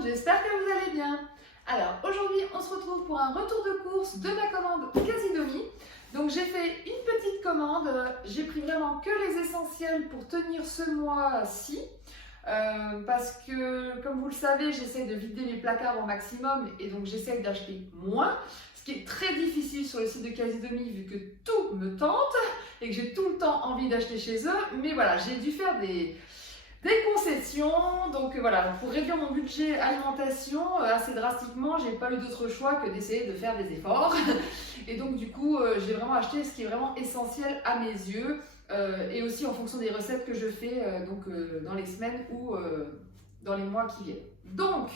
J'espère que vous allez bien. Alors aujourd'hui on se retrouve pour un retour de course de ma commande Casidomi. Donc j'ai fait une petite commande, j'ai pris vraiment que les essentiels pour tenir ce mois-ci. Parce que comme vous le savez, j'essaie de vider mes placards au maximum et donc j'essaie d'acheter moins. Ce qui est très difficile sur le site de Casidomi vu que tout me tente et que j'ai tout le temps envie d'acheter chez eux. Mais voilà, j'ai dû faire des concessions, donc voilà, pour réduire mon budget alimentation assez drastiquement, j'ai pas eu d'autre choix que d'essayer de faire des efforts. Et donc du coup, j'ai vraiment acheté ce qui est vraiment essentiel à mes yeux et aussi en fonction des recettes que je fais dans les semaines ou dans les mois qui viennent. Donc,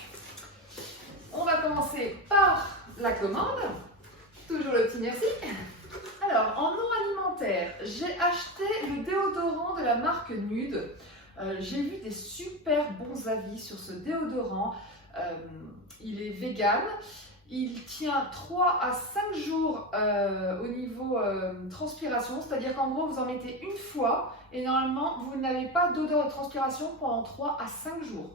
on va commencer par la commande. Toujours le petit merci. Alors, en non alimentaire, j'ai acheté le déodorant de la marque Nude. J'ai vu des super bons avis sur ce déodorant. Il est vegan, il tient 3 à 5 jours au niveau transpiration, c'est-à-dire qu'en gros vous en mettez une fois et normalement vous n'avez pas d'odeur de transpiration pendant 3 à 5 jours.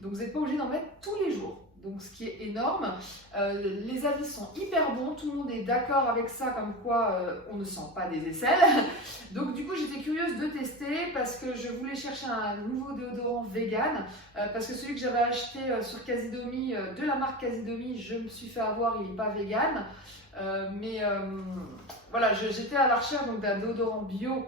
Donc vous n'êtes pas obligé d'en mettre tous les jours. Donc ce qui est énorme. Les avis sont hyper bons, tout le monde est d'accord avec ça, comme quoi on ne sent pas des aisselles. Donc du coup j'étais curieuse de tester parce que je voulais chercher un nouveau déodorant vegan, parce que celui que j'avais acheté sur Casidomi, de la marque Casidomi, je me suis fait avoir, il n'est pas vegan. Voilà, j'étais à la recherche d'un déodorant bio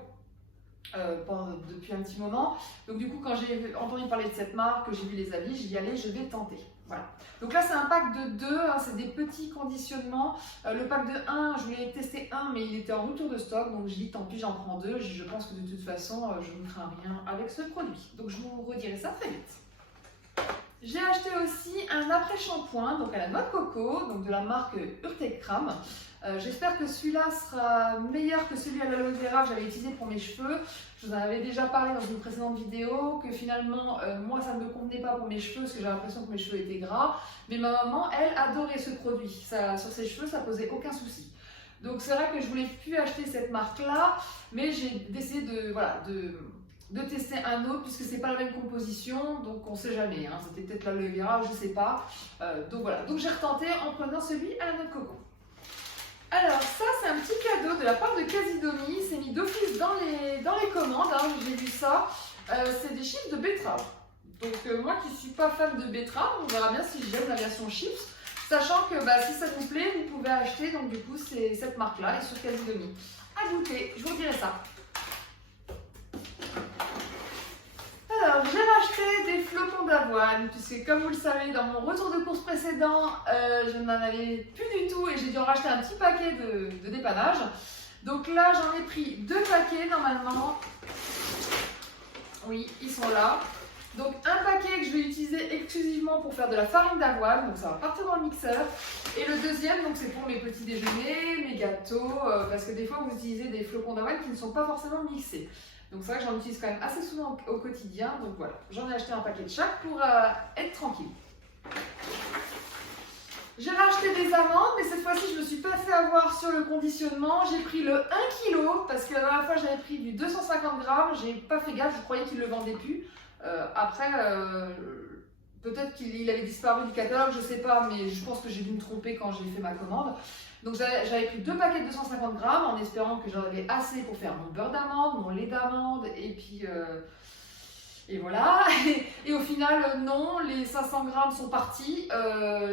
depuis un petit moment. Donc du coup quand j'ai entendu parler de cette marque, que j'ai vu les avis, j'y dit allez, je vais tenter. Voilà. Donc là c'est un pack de 2, hein, c'est des petits conditionnements. Le pack de 1, je voulais tester un mais il était en retour de stock, donc j'ai dit tant pis j'en prends 2. Je pense que de toute façon je ne crains rien avec ce produit. Donc je vous redirai ça très vite. J'ai acheté aussi un après-shampoing, donc à la noix de coco, donc de la marque Urtekram. J'espère que celui-là sera meilleur que celui à l'aloe vera que j'avais utilisé pour mes cheveux. Je vous en avais déjà parlé dans une précédente vidéo, que finalement, moi ça ne me convenait pas pour mes cheveux, parce que j'ai l'impression que mes cheveux étaient gras. Mais ma maman, elle, adorait ce produit. Sur ses cheveux, ça posait aucun souci. Donc c'est vrai que je voulais plus acheter cette marque-là, mais j'ai décidé de tester un autre puisque c'est pas la même composition, donc on sait jamais, hein, c'était peut-être l'aloe vera, je sais pas. Donc voilà, donc j'ai retenté en prenant celui à la noix de coco. Alors ça c'est un petit cadeau de la part de Casidomi, c'est mis d'office dans les commandes, hein, j'ai vu ça. C'est des chips de betterave. Donc moi qui suis pas fan de betterave, on verra bien si j'aime la version chips. Sachant que si ça vous plaît, vous pouvez acheter, donc du coup c'est cette marque là et sur Casidomi. À goûter, je vous dirai ça. Alors, j'ai racheté des flocons d'avoine, puisque comme vous le savez, dans mon retour de course précédent, je n'en avais plus du tout et j'ai dû en racheter un petit paquet de dépannage. Donc là, j'en ai pris 2 paquets normalement. Oui, ils sont là. Donc un paquet que je vais utiliser exclusivement pour faire de la farine d'avoine, donc ça va partir dans le mixeur. Et le deuxième, donc c'est pour mes petits déjeuners, mes gâteaux, parce que des fois vous utilisez des flocons d'avoine qui ne sont pas forcément mixés. Donc c'est vrai que j'en utilise quand même assez souvent au quotidien, donc voilà, j'en ai acheté un paquet de chaque pour être tranquille. J'ai racheté des amandes, mais cette fois-ci je ne me suis pas fait avoir sur le conditionnement. J'ai pris le 1 kg, parce que la dernière fois j'avais pris du 250 grammes, j'ai pas fait gaffe, je croyais qu'il ne le vendait plus. Après, peut-être qu'il avait disparu du catalogue, je ne sais pas, mais je pense que j'ai dû me tromper quand j'ai fait ma commande. Donc j'avais pris 2 paquets de 250 grammes en espérant que j'en avais assez pour faire mon beurre d'amande, mon lait d'amande et puis et voilà. Et au final non, les 500 grammes sont partis.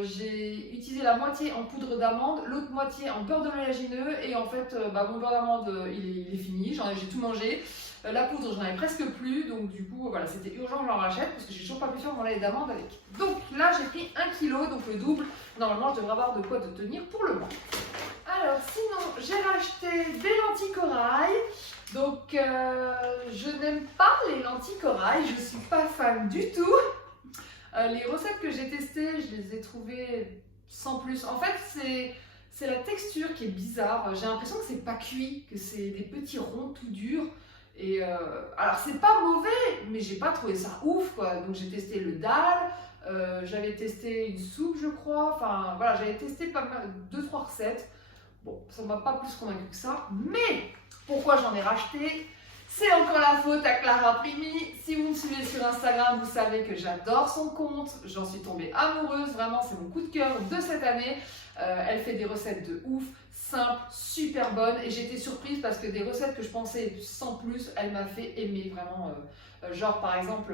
J'ai utilisé la moitié en poudre d'amande, l'autre moitié en beurre de mélagineux et en fait mon beurre d'amande il est fini, j'ai tout mangé. La poudre, j'en avais presque plus, donc du coup, voilà, c'était urgent que j'en rachète parce que j'ai toujours pas pu faire mon lait d'amande avec. Donc là, j'ai pris 1 kg, donc le double. Normalement, je devrais avoir de quoi de tenir pour le mois. Alors, sinon, j'ai racheté des lentilles corail. Donc, je n'aime pas les lentilles corail, je suis pas fan du tout. Les recettes que j'ai testées, je les ai trouvées sans plus. En fait, c'est la texture qui est bizarre. J'ai l'impression que c'est pas cuit, que c'est des petits ronds tout durs. Et alors c'est pas mauvais, mais j'ai pas trouvé ça ouf quoi. Donc j'ai testé le dal, j'avais testé une soupe je crois. Enfin voilà, j'avais testé pas mal, 2-3 recettes. Bon, ça m'a pas plus convaincu que ça. Mais pourquoi j'en ai racheté? C'est encore la faute à Clara Primi. Si vous me suivez sur Instagram, vous savez que j'adore son compte. J'en suis tombée amoureuse. Vraiment, c'est mon coup de cœur de cette année. Elle fait des recettes de ouf, simples, super bonnes. Et j'ai été surprise parce que des recettes que je pensais sans plus, elle m'a fait aimer vraiment. Genre par exemple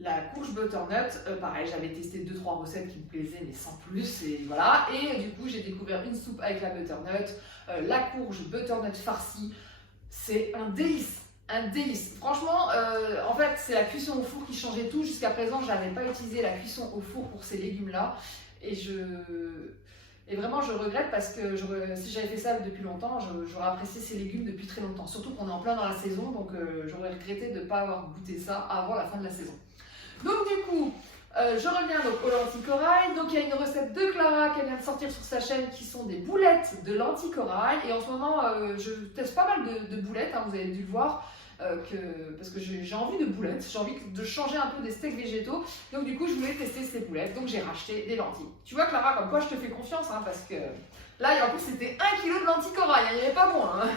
la courge butternut, pareil, j'avais testé 2-3 recettes qui me plaisaient, mais sans plus, et voilà. Et du coup, j'ai découvert une soupe avec la butternut, la courge butternut farcie. C'est un délice, un délice. Franchement, en fait, c'est la cuisson au four qui changeait tout. Jusqu'à présent, je n'avais pas utilisé la cuisson au four pour ces légumes-là. Et vraiment, je regrette parce que si j'avais fait ça depuis longtemps, j'aurais apprécié ces légumes depuis très longtemps. Surtout qu'on est en plein dans la saison, donc j'aurais regretté de ne pas avoir goûté ça avant la fin de la saison. Donc du coup, je reviens donc aux lentilles corail. Donc il y a une recette de Clara qui vient de sortir sur sa chaîne qui sont des boulettes de lentilles corail. Et en ce moment, je teste pas mal de boulettes, hein, vous avez dû le voir. Parce que j'ai envie de boulettes, j'ai envie de changer un peu des steaks végétaux. Donc du coup, je voulais tester ces boulettes. Donc j'ai racheté des lentilles. Tu vois Clara, comme quoi je te fais confiance, hein, parce que là, en plus, c'était 1 kg de lentilles corail. Il n'y avait pas bon. Hein.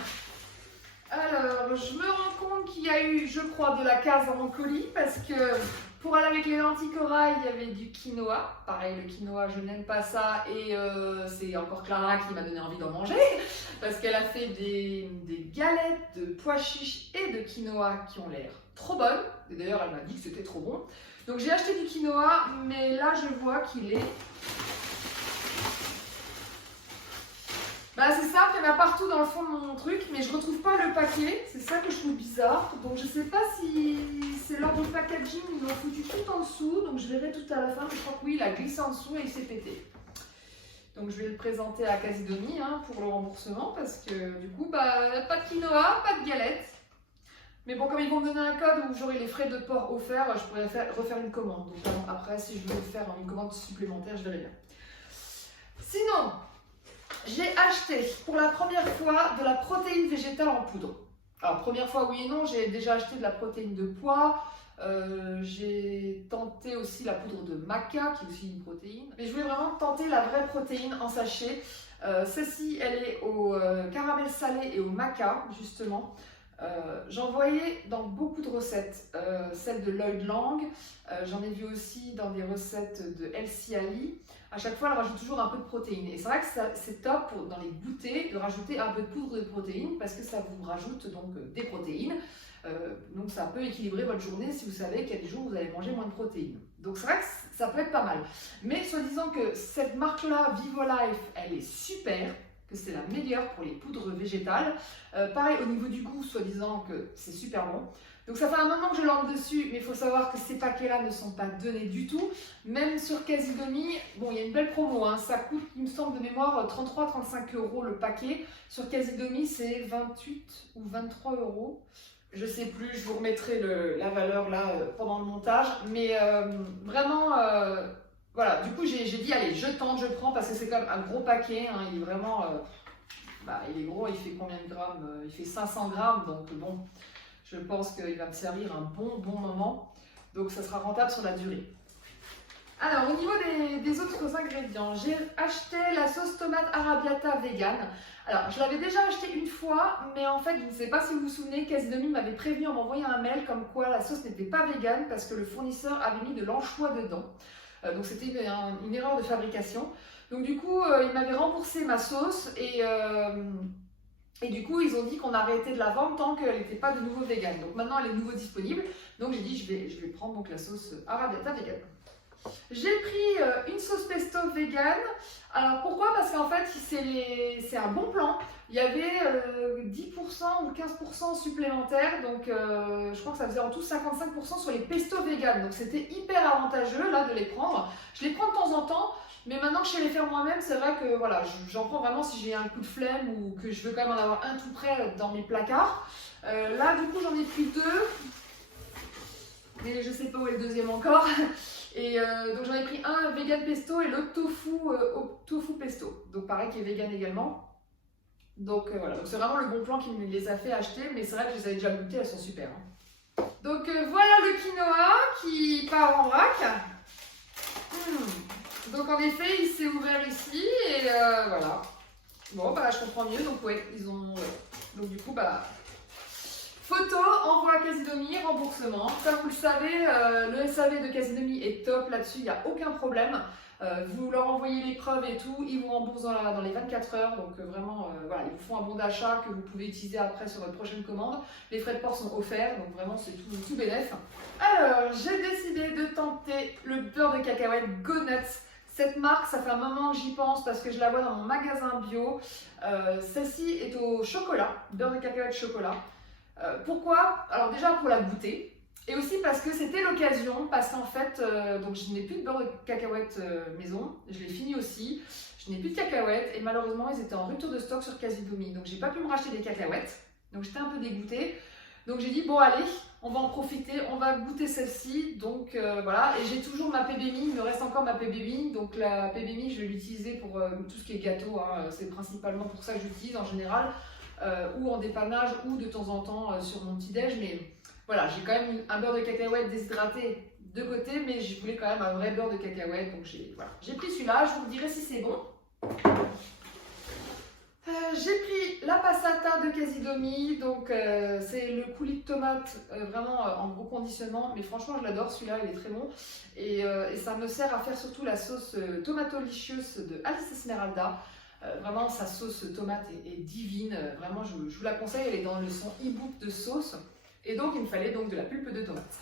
Alors, je me rends compte qu'il y a eu, je crois, de la casse dans mon colis parce que pour aller avec les lentilles corail, il y avait du quinoa. Pareil, le quinoa, je n'aime pas ça et c'est encore Clara qui m'a donné envie d'en manger parce qu'elle a fait des galettes de pois chiches et de quinoa qui ont l'air trop bonnes. Et d'ailleurs, elle m'a dit que c'était trop bon. Donc j'ai acheté du quinoa, mais là, je vois qu'il est... Bah c'est ça, il y en a partout dans le fond de mon truc, mais je retrouve pas le paquet, c'est ça que je trouve bizarre. Donc je sais pas si c'est lors du packaging, ils l'ont foutu tout en dessous, donc je verrai tout à la fin, mais je crois que oui, il a glissé en dessous et il s'est pété. Donc je vais le présenter à Casidomi hein, pour le remboursement, parce que du coup, bah, pas de quinoa, pas de galettes. Mais bon, comme ils vont me donner un code où j'aurai les frais de port offerts, je pourrais refaire une commande. Donc après, si je veux faire une commande supplémentaire, je verrai bien. Sinon... j'ai acheté pour la première fois de la protéine végétale en poudre. Alors première fois oui et non, j'ai déjà acheté de la protéine de pois, j'ai tenté aussi la poudre de maca qui est aussi une protéine. Mais je voulais vraiment tenter la vraie protéine en sachet. Celle-ci elle est au caramel salé et au maca justement. J'en voyais dans beaucoup de recettes, celle de Lloyd Lang, j'en ai vu aussi dans des recettes de Elsie Ali. À chaque fois, elle rajoute toujours un peu de protéines. Et c'est vrai que c'est top dans les goûters de rajouter un peu de poudre de protéines parce que ça vous rajoute donc des protéines. Donc ça peut équilibrer votre journée si vous savez qu'il y a des jours où vous allez manger moins de protéines. Donc c'est vrai que ça peut être pas mal. Mais soi-disant que cette marque-là, Vivolife, elle est super, que c'est la meilleure pour les poudres végétales. Pareil au niveau du goût, soi-disant que c'est super bon. Donc ça fait un moment que je lance dessus, mais il faut savoir que ces paquets-là ne sont pas donnés du tout. Même sur Casidomi, bon il y a une belle promo, hein, ça coûte, il me semble de mémoire, 33-35 € le paquet. Sur Casidomi, c'est 28 ou 23 €. Je sais plus, je vous remettrai la valeur là pendant le montage. Mais vraiment, voilà, du coup j'ai dit, allez, je tente, je prends, parce que c'est quand même un gros paquet, hein, il est vraiment, il est gros, il fait combien de grammes? Il fait 500 grammes, donc bon... je pense qu'il va me servir un bon moment, donc ça sera rentable sur la durée. Alors au niveau des autres ingrédients, j'ai acheté la sauce tomate arrabbiata vegan. Alors je l'avais déjà acheté une fois, mais en fait je ne sais pas si vous vous souvenez, Casidomi m'avait prévenu en m'envoyant un mail comme quoi la sauce n'était pas vegan parce que le fournisseur avait mis de l'anchois dedans. Donc c'était une erreur de fabrication. Donc du coup il m'avait remboursé ma sauce et du coup, ils ont dit qu'on arrêtait de la vendre tant qu'elle n'était pas de nouveau vegan. Donc maintenant, elle est de nouveau disponible. Donc j'ai dit, je vais prendre donc la sauce arrabbiata vegan. J'ai pris une sauce pesto vegan. Alors pourquoi? Parce qu'en fait, c'est un bon plan. Il y avait 10% ou 15% supplémentaires. Donc je crois que ça faisait en tout 55% sur les pesto vegan. Donc c'était hyper avantageux là de les prendre. Je les prends de temps en temps. Mais maintenant que je sais les faire moi-même, c'est vrai que voilà, j'en prends vraiment si j'ai un coup de flemme ou que je veux quand même en avoir un tout près dans mes placards. Là, du coup, j'en ai pris deux. mais je sais pas où est le deuxième encore. Et donc j'en ai pris un vegan pesto et l'autre tofu pesto. Donc pareil qui est vegan également. Donc voilà, c'est vraiment le bon plan qui me les a fait acheter, mais c'est vrai que je les avais déjà goûtées, elles sont super. Hein. Donc voilà le quinoa qui part en vrac. Donc en effet, il s'est ouvert ici et voilà. Bon bah je comprends mieux, donc ouais, ils ont... donc du coup bah... Photo, envoi à Casidomi, remboursement. Comme vous le savez, le SAV de Casidomi est top là-dessus, il n'y a aucun problème. Vous leur envoyez les preuves et tout, ils vous remboursent dans les 24 heures. Donc vraiment, voilà, ils vous font un bon d'achat que vous pouvez utiliser après sur votre prochaine commande. Les frais de port sont offerts, donc vraiment c'est tout bénef. Alors, j'ai décidé de tenter le beurre de cacahuète Go Nuts. Cette marque, ça fait un moment que j'y pense parce que je la vois dans mon magasin bio. Celle-ci est au chocolat, beurre de cacahuète chocolat. Pourquoi? Alors déjà pour la goûter. Et aussi parce que c'était l'occasion, parce qu'en fait, donc je n'ai plus de beurre de cacahuète maison, je l'ai fini aussi, je n'ai plus de cacahuètes et malheureusement ils étaient en rupture de stock sur Casidomi, donc j'ai pas pu me racheter des cacahuètes, donc j'étais un peu dégoûtée. Donc j'ai dit bon allez, on va en profiter, on va goûter celle-ci, donc voilà, et j'ai toujours ma PBMI, il me reste encore ma PBMI, donc la PBMI je vais l'utiliser pour tout ce qui est gâteau, hein, c'est principalement pour ça que j'utilise en général, ou en dépannage ou de temps en temps sur mon petit-déj, mais... Voilà, j'ai quand même un beurre de cacahuète déshydraté de côté, mais je voulais quand même un vrai beurre de cacahuète, donc j'ai pris celui-là, je vous dirai si c'est bon. J'ai pris la passata de Casidomi, donc c'est le coulis de tomate vraiment en gros conditionnement, mais franchement je l'adore, celui-là il est très bon, et ça me sert à faire surtout la sauce tomatolicious de Alice Esmeralda. Vraiment sa sauce tomate est divine, vraiment je vous la conseille, elle est dans le son e-book de sauce. Et donc, il me fallait donc de la pulpe de tomate.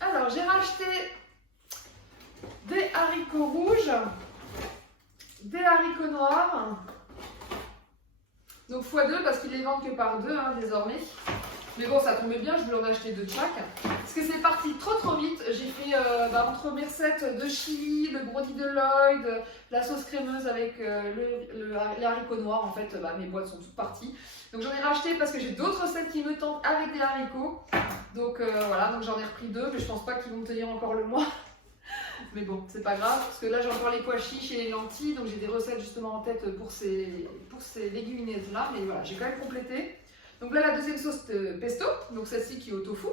Alors, j'ai racheté des haricots rouges, des haricots noirs. Donc, x2 parce qu'ils les vendent que par 2 hein, désormais. Mais bon, ça tombait bien, je voulais en acheter 2 de chaque. Parce que c'est parti trop vite. J'ai fait entre mes recettes de chili, le brody de Lloyd, la sauce crémeuse avec les haricots noirs. En fait, mes boîtes sont toutes parties. Donc j'en ai racheté parce que j'ai d'autres recettes qui me tentent avec des haricots. Donc voilà, donc j'en ai repris 2, mais je pense pas qu'ils vont me tenir encore le mois. Mais bon, c'est pas grave, parce que là j'ai encore les pois chiches et les lentilles, donc j'ai des recettes justement en tête pour ces légumineuses-là. Mais voilà, j'ai quand même complété. Donc là, la deuxième sauce de pesto, donc celle-ci qui est au tofu.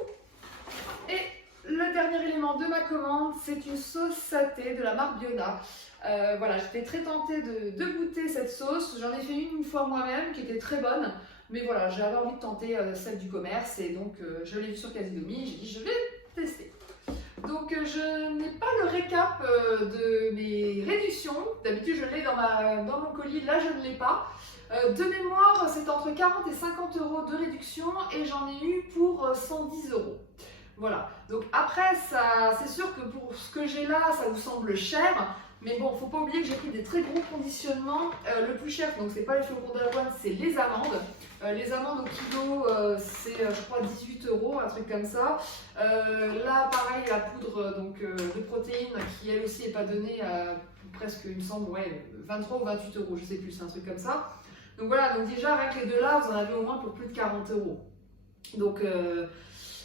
Et le dernier élément de ma commande, c'est une sauce saté de la marque Biona. Voilà, j'étais très tentée de goûter cette sauce. J'en ai fait une fois moi-même qui était très bonne. Mais voilà, j'avais envie de tenter celle du commerce et donc je l'ai vue sur Casidomi. J'ai dit je vais tester. Donc je n'ai pas le récap de mes réductions. D'habitude je l'ai dans mon colis, là je ne l'ai pas. De mémoire, c'est entre 40 et 50 euros de réduction et j'en ai eu pour 110 euros. Voilà, donc après, c'est sûr que pour ce que j'ai là, ça vous semble cher, mais bon, faut pas oublier que j'ai pris des très gros conditionnements. Le plus cher, donc c'est pas les flocons d'avoine, c'est les amandes. Les amandes au kilo, c'est je crois 18 euros, un truc comme ça. Là, pareil, la poudre de protéines qui elle aussi n'est pas donnée à presque, il me semble, ouais, 23 ou 28 euros, je sais plus, c'est un truc comme ça. Donc voilà, donc déjà avec les deux là, vous en avez au moins pour plus de 40 euros. Donc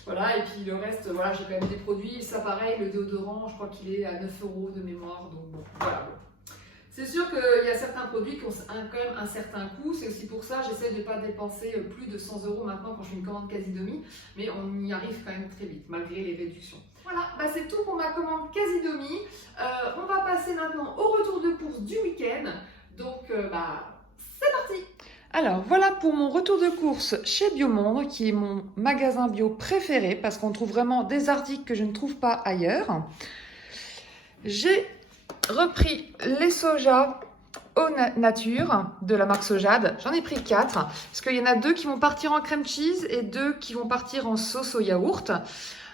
voilà, et puis le reste, voilà, j'ai quand même des produits. Ça pareil, le déodorant, je crois qu'il est à 9 euros de mémoire. Donc bon, voilà. C'est sûr qu'il y a certains produits qui ont quand même un certain coût. C'est aussi pour ça que j'essaie de ne pas dépenser plus de 100 euros maintenant quand je fais une commande Casidomi. Mais on y arrive quand même très vite, malgré les réductions. Voilà, c'est tout pour ma commande Casidomi. On va passer maintenant au retour de course du week-end. Donc, c'est parti! Alors voilà pour mon retour de course chez Biomonde, qui est mon magasin bio préféré parce qu'on trouve vraiment des articles que je ne trouve pas ailleurs. J'ai repris les sojas au nature de la marque Sojade. J'en ai pris 4 parce qu'il y en a 2 qui vont partir en crème cheese et 2 qui vont partir en sauce au yaourt.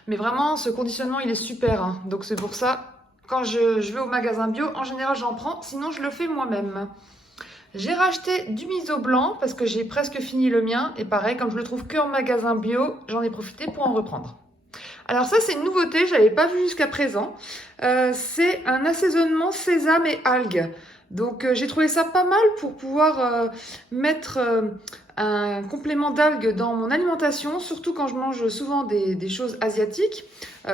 Mais vraiment, ce conditionnement, il est super. Hein. Donc c'est pour ça, quand je vais au magasin bio, en général, j'en prends. Sinon, je le fais moi-même. J'ai racheté du miso blanc parce que j'ai presque fini le mien. Et pareil, comme je le trouve que en magasin bio, j'en ai profité pour en reprendre. Alors ça, c'est une nouveauté, je ne l'avais pas vu jusqu'à présent. C'est un assaisonnement sésame et algues. Donc j'ai trouvé ça pas mal pour pouvoir mettre un complément d'algues dans mon alimentation, surtout quand je mange souvent des choses asiatiques,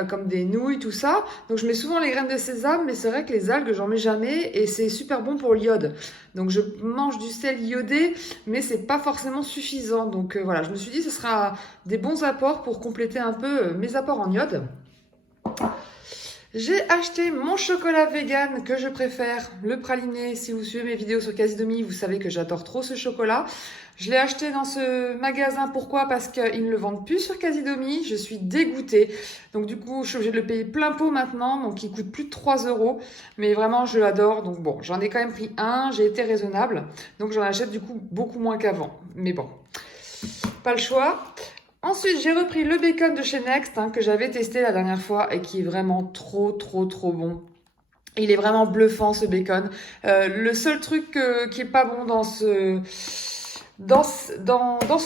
comme des nouilles, tout ça. Donc je mets souvent les graines de sésame, mais c'est vrai que les algues, j'en mets jamais et c'est super bon pour l'iode. Donc je mange du sel iodé, mais c'est pas forcément suffisant. Donc voilà, je me suis dit que ce sera des bons apports pour compléter un peu mes apports en iode. J'ai acheté mon chocolat vegan que je préfère, le praliné. Si vous suivez mes vidéos sur Casidomi, vous savez que j'adore trop ce chocolat. Je l'ai acheté dans ce magasin. Pourquoi? Parce qu'ils ne le vendent plus sur Casidomi. Je suis dégoûtée. Donc du coup, je suis obligée de le payer plein pot maintenant. Donc il coûte plus de 3 €. Mais vraiment, je l'adore. Donc bon, j'en ai quand même pris un. J'ai été raisonnable. Donc j'en achète du coup beaucoup moins qu'avant. Mais bon, pas le choix. Ensuite, j'ai repris le bacon de chez Next que j'avais testé la dernière fois et qui est vraiment trop bon. Il est vraiment bluffant ce bacon. Le seul truc qui est pas bon dans ce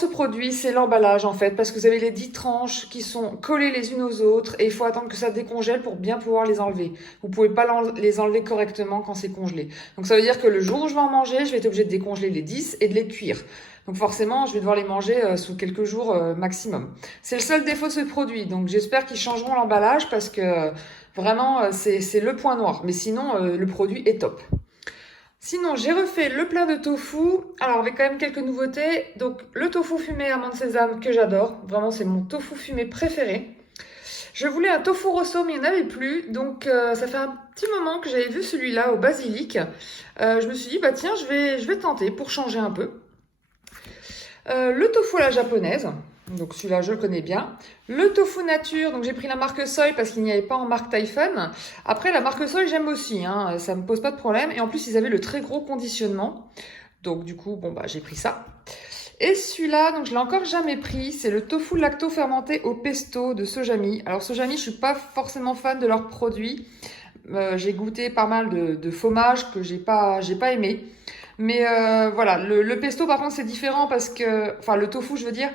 produit, c'est l'emballage en fait, parce que vous avez les 10 tranches qui sont collées les unes aux autres et il faut attendre que ça décongèle pour bien pouvoir les enlever. Vous pouvez pas les enlever correctement quand c'est congelé. Donc ça veut dire que le jour où je vais en manger, je vais être obligée de décongeler les 10 et de les cuire. Donc forcément, je vais devoir les manger sous quelques jours maximum. C'est le seul défaut de ce produit. Donc j'espère qu'ils changeront l'emballage parce que vraiment, c'est le point noir. Mais sinon, le produit est top. Sinon, j'ai refait le plat de tofu. Alors, avec quand même quelques nouveautés. Donc, le tofu fumé amande sésame que j'adore. Vraiment, c'est mon tofu fumé préféré. Je voulais un tofu rosso, mais il n'y en avait plus. Donc, ça fait un petit moment que j'avais vu celui-là au basilic. Je me suis dit, bah tiens, je vais tenter pour changer un peu. Le tofu à la japonaise, donc celui-là je le connais bien. Le tofu nature, donc j'ai pris la marque Soy parce qu'il n'y avait pas en marque Typhon. Après la marque Soy j'aime aussi, ça me pose pas de problème. Et en plus ils avaient le très gros conditionnement. Donc du coup, bon bah j'ai pris ça. Et celui-là, donc je l'ai encore jamais pris, c'est le tofu lacto fermenté au pesto de Sojami. Alors Sojami, je suis pas forcément fan de leurs produits. J'ai goûté pas mal de fromages que j'ai pas aimé. Mais voilà, le pesto par contre c'est différent parce que, enfin le tofu je veux dire,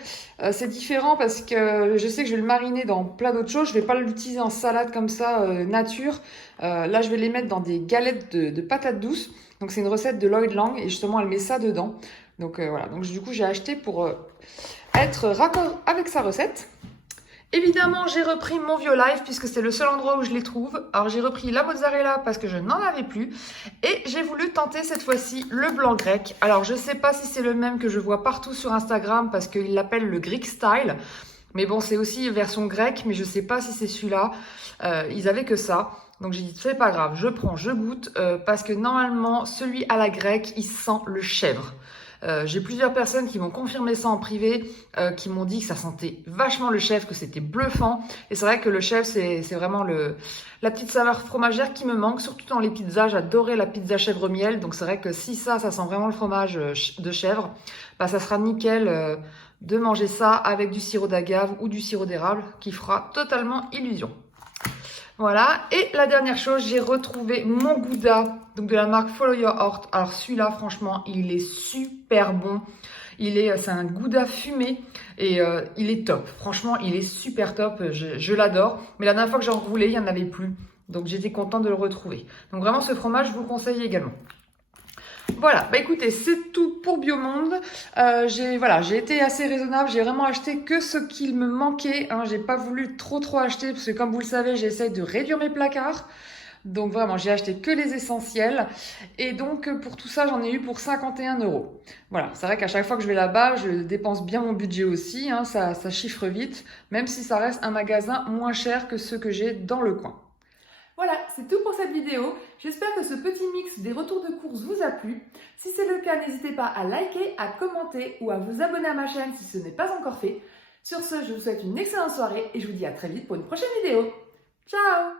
c'est différent parce que je sais que je vais le mariner dans plein d'autres choses. Je vais pas l'utiliser en salade comme ça, nature. Là je vais les mettre dans des galettes de patates douces. Donc c'est une recette de Lloyd Lang et justement elle met ça dedans. Donc voilà, donc du coup j'ai acheté pour être raccord avec sa recette. Évidemment, j'ai repris mon Violife puisque c'est le seul endroit où je les trouve. Alors, j'ai repris la mozzarella parce que je n'en avais plus. Et j'ai voulu tenter cette fois-ci le blanc grec. Alors, je ne sais pas si c'est le même que je vois partout sur Instagram parce qu'ils l'appellent le Greek Style. Mais bon, c'est aussi version grecque, mais je ne sais pas si c'est celui-là. Ils avaient que ça. Donc, j'ai dit, c'est pas grave, je prends, je goûte. Parce que normalement, celui à la grecque, il sent le chèvre. J'ai plusieurs personnes qui m'ont confirmé ça en privé, qui m'ont dit que ça sentait vachement le chèvre, que c'était bluffant. Et c'est vrai que le chèvre, c'est vraiment la petite saveur fromagère qui me manque, surtout dans les pizzas. J'adorais la pizza chèvre miel, donc c'est vrai que si ça sent vraiment le fromage de chèvre, bah ça sera nickel de manger ça avec du sirop d'agave ou du sirop d'érable qui fera totalement illusion. Voilà, et la dernière chose, j'ai retrouvé mon Gouda, donc de la marque Follow Your Heart. Alors celui-là, franchement, il est super bon. C'est un Gouda fumé et il est top. Franchement, il est super top, je l'adore. Mais la dernière fois que j'en roulais, il n'y en avait plus. Donc j'étais contente de le retrouver. Donc vraiment, ce fromage, je vous le conseille également. Voilà, bah écoutez, c'est tout pour Biomonde. J'ai été assez raisonnable, j'ai vraiment acheté que ce qu'il me manquait. J'ai pas voulu trop acheter parce que comme vous le savez, j'essaie de réduire mes placards. Donc vraiment, j'ai acheté que les essentiels. Et donc pour tout ça, j'en ai eu pour 51 €. Voilà, c'est vrai qu'à chaque fois que je vais là-bas, je dépense bien mon budget aussi. Ça chiffre vite, même si ça reste un magasin moins cher que ceux que j'ai dans le coin. Voilà, c'est tout pour cette vidéo. J'espère que ce petit mix des retours de courses vous a plu. Si c'est le cas, n'hésitez pas à liker, à commenter ou à vous abonner à ma chaîne si ce n'est pas encore fait. Sur ce, je vous souhaite une excellente soirée et je vous dis à très vite pour une prochaine vidéo. Ciao!